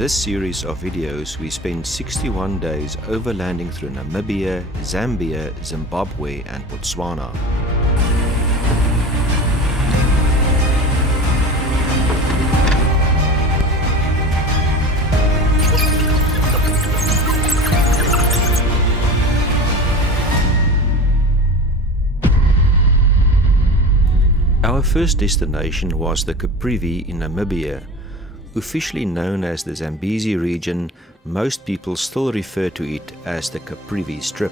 this series of videos, we spent 61 days overlanding through Namibia, Zambia, Zimbabwe and Botswana. Our first destination was the Caprivi in Namibia. Officially known as the Zambezi region, most people still refer to it as the Caprivi Strip.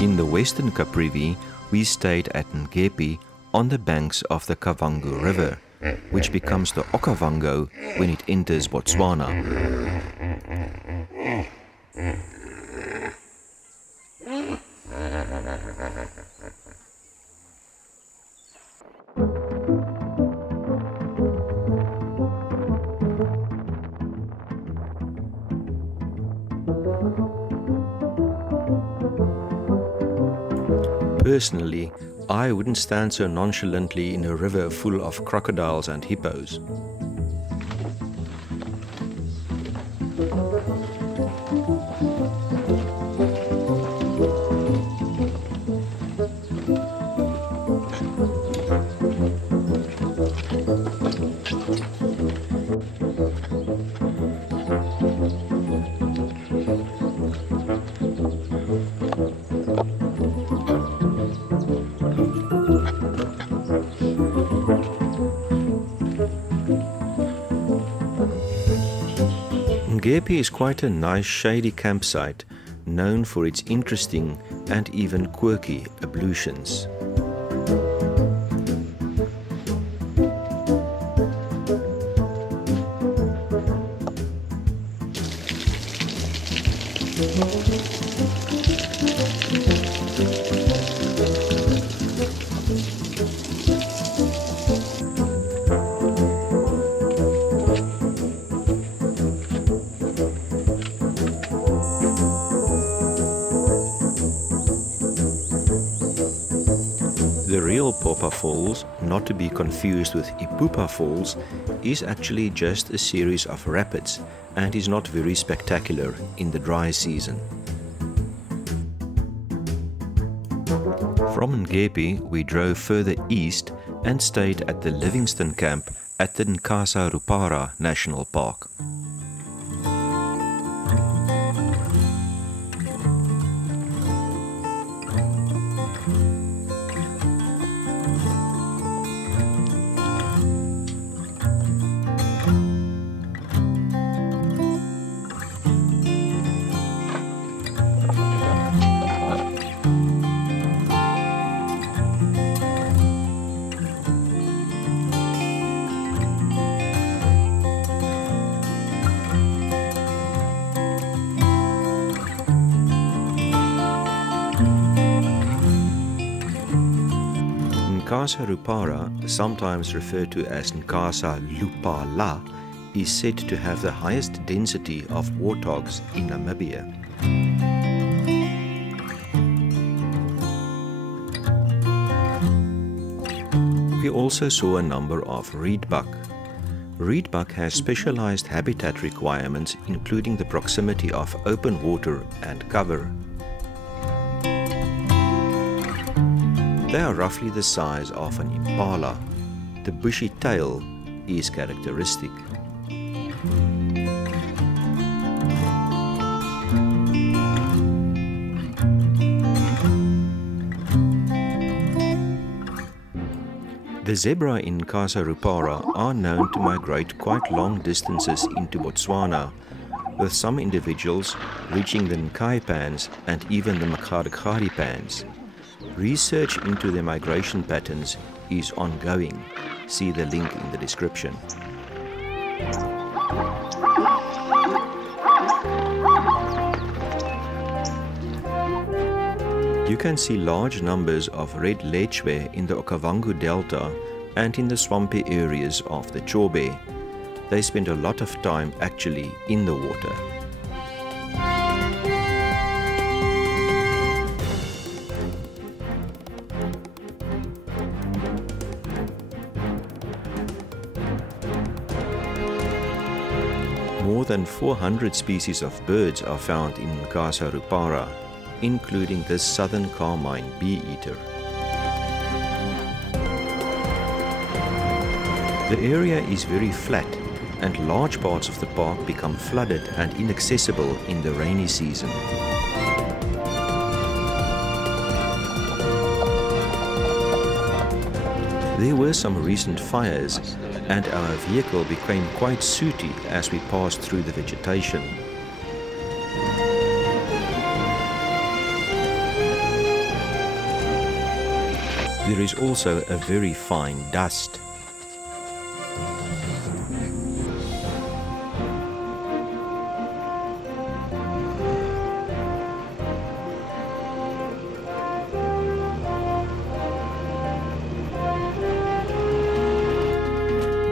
In the western Caprivi, we stayed at Ngepi on the banks of the Kavango River, which becomes the Okavango when it enters Botswana. Personally, I wouldn't stand so nonchalantly in a river full of crocodiles and hippos. Ngepi is quite a nice shady campsite, known for its interesting and even quirky ablutions. The real Popa Falls, not to be confused with Ipupa Falls, is actually just a series of rapids and is not very spectacular in the dry season. From Ngepi, we drove further east and stayed at the Livingston camp at the Nkasa Rupara National Park. Nkasa Rupara, sometimes referred to as Nkasa Lupala, is said to have the highest density of warthogs in Namibia. We also saw a number of reedbuck. Reedbuck has specialized habitat requirements, including the proximity of open water and cover. They are roughly the size of an impala. The bushy tail is characteristic. The zebra in Nkasa Rupara are known to migrate quite long distances into Botswana, with some individuals reaching the Nkaipans and even the Makgadikgadipans. Research into their migration patterns is ongoing. See the link in the description. You can see large numbers of red lechwe in the Okavango Delta and in the swampy areas of the Chobe. They spend a lot of time actually in the water. than 400 species of birds are found in Casa Rupara, including this southern carmine bee-eater. The area is very flat, and large parts of the park become flooded and inaccessible in the rainy season. There were some recent fires, and our vehicle became quite sooty as we passed through the vegetation. There is also a very fine dust.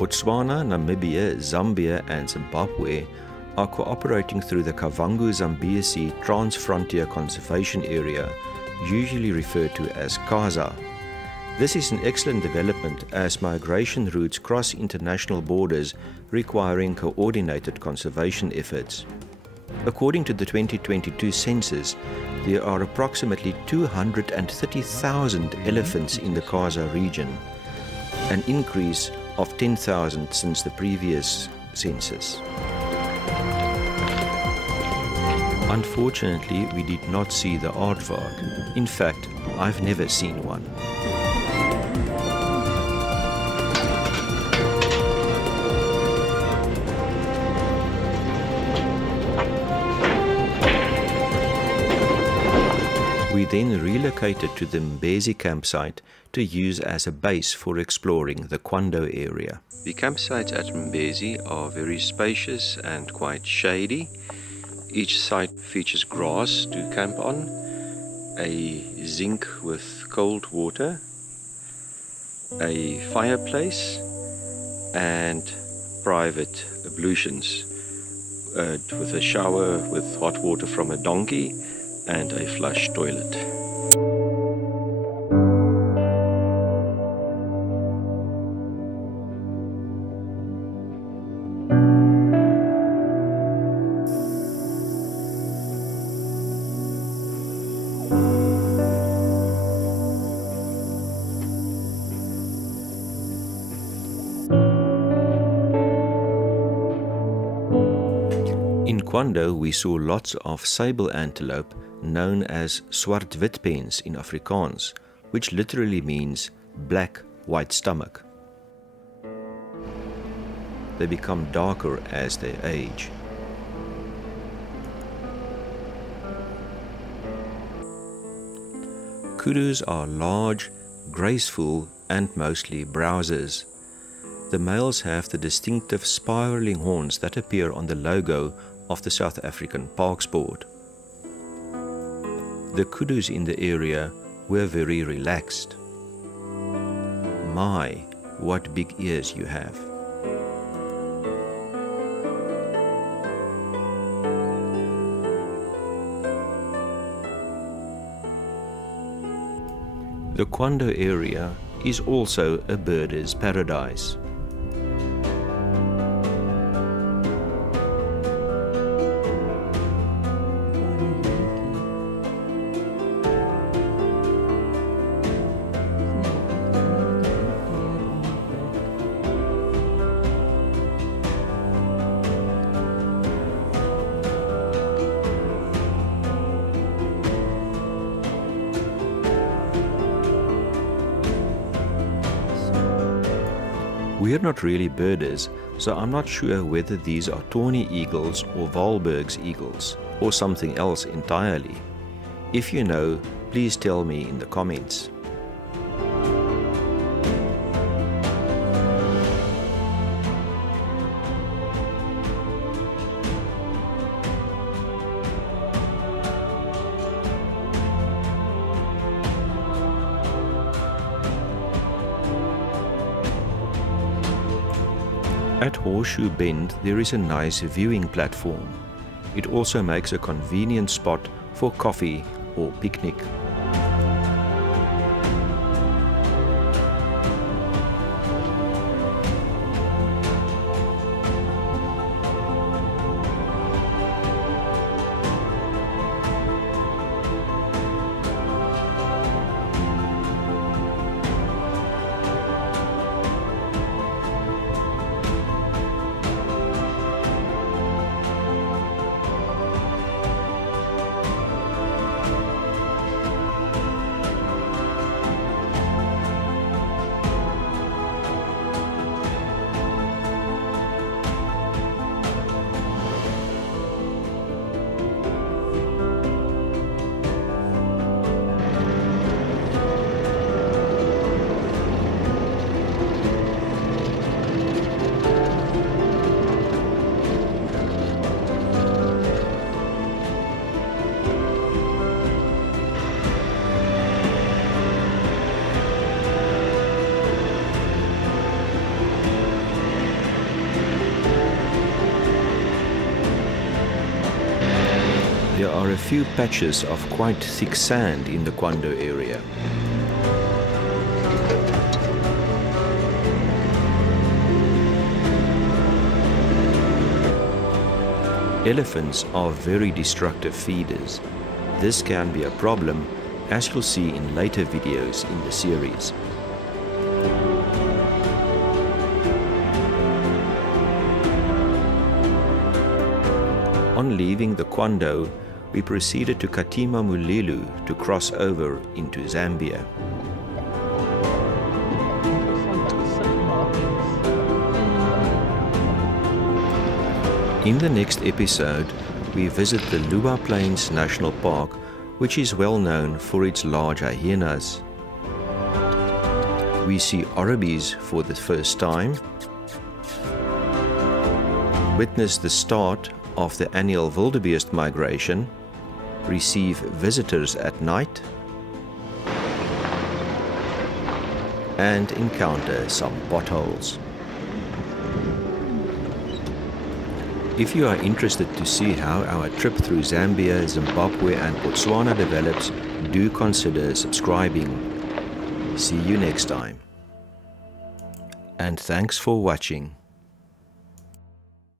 Botswana, Namibia, Zambia and Zimbabwe are cooperating through the Kavango-Zambezi Trans-Frontier Conservation Area, usually referred to as CASA. This is an excellent development as migration routes cross international borders requiring coordinated conservation efforts. According to the 2022 census, there are approximately 230,000 elephants in the CASA region, an increase of 10,000 since the previous census. Unfortunately, we did not see the aardvark. In fact, I've never seen one. We then relocated to the Mbezi campsite to use as a base for exploring the Kwando area. The campsites at Mbezi are very spacious and quite shady. Each site features grass to camp on, a zinc with cold water, a fireplace and private ablutions with a shower with hot water from a donkey and a flush toilet. In Kwando, we saw lots of sable antelope known as swart-witpens in Afrikaans, which literally means black white stomach. They become darker as they age. Kudus are large, graceful and mostly browsers. The males have the distinctive spiraling horns that appear on the logo of the South African Parks Board. The kudus in the area were very relaxed. My, what big ears you have. The Kwando area is also a birder's paradise. We're not really birders, so I'm not sure whether these are tawny eagles or Wahlberg's eagles, or something else entirely. If you know, please tell me in the comments. At Horseshoe Bend there is a nice viewing platform. It also makes a convenient spot for coffee or picnic. are a few patches of quite thick sand in the Kwando area. Elephants are very destructive feeders. This can be a problem, as you'll see in later videos in the series. On leaving the Kwando, we proceeded to Katima Mulilo to cross over into Zambia. In the next episode, we visit the Luba Plains National Park, which is well known for its large hyenas. We see Oribis for the first time, witness the start of the annual wildebeest migration, receive visitors at night, and encounter some potholes. If you are interested to see how our trip through Zambia, Zimbabwe and Botswana develops, do consider subscribing. See you next time. And thanks for watching.